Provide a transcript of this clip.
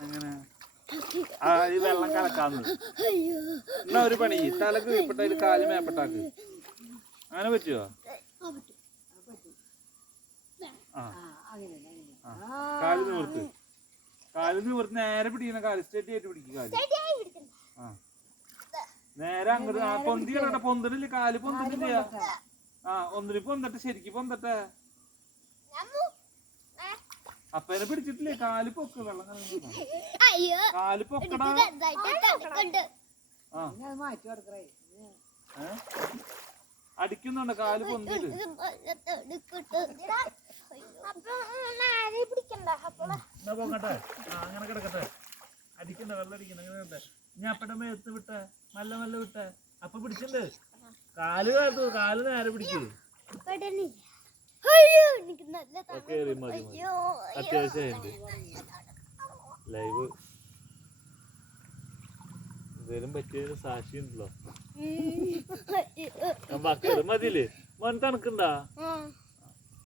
അങ്ങനെ ഈ വെള്ളം കലക്കാന്ന് എന്നാ ഒരു പണി തല കീഴ്പ്പെട്ട ഒരു കാല് മേപ്പെട്ടാക്ക് അങ്ങനെ പറ്റുമോ? കാല് നിവർത്ത് നേരെ പിടിക്കുന്ന കാല് സ്റ്റഡി ആയിട്ട് പിടിക്കുക കാല് നേരെ അങ്ങോട്ട് പൊന്തിക്കട്ടെ പൊന്തണില്ല കാല് പൊന്തണില്ല ഒന്നിന് പൊന്തട്ടെ ശരിക്കും പൊന്തട്ടെ അപ്പനെ പിടിച്ചിട്ടില്ലേ കാല് പൊക്ക് വെള്ളം കാല് പൊക്കടാ അടിക്കുന്നുണ്ട് കാല് പൊന്തിട്ട് പോകട്ടെ അങ്ങനെ കിടക്കട്ടെ അടിക്കണ്ട വെള്ളം അടിക്കണ്ട അങ്ങനെ കിടട്ടെ ഞാൻ അപ്പന്റെ മേത്ത് വിട്ടെ നല്ല നല്ല വിട്ടെ അപ്പൊ പിടിച്ചിണ്ട് കാല് കാല് നേരെ പിടിക്ക് അത്യാവശ്യമുണ്ട് ലൈവ് എന്തേലും പറ്റിയ സാക്ഷി ഉണ്ടല്ലോ മതിയില്ലേ മോൻ തണുക്കുണ്ടാ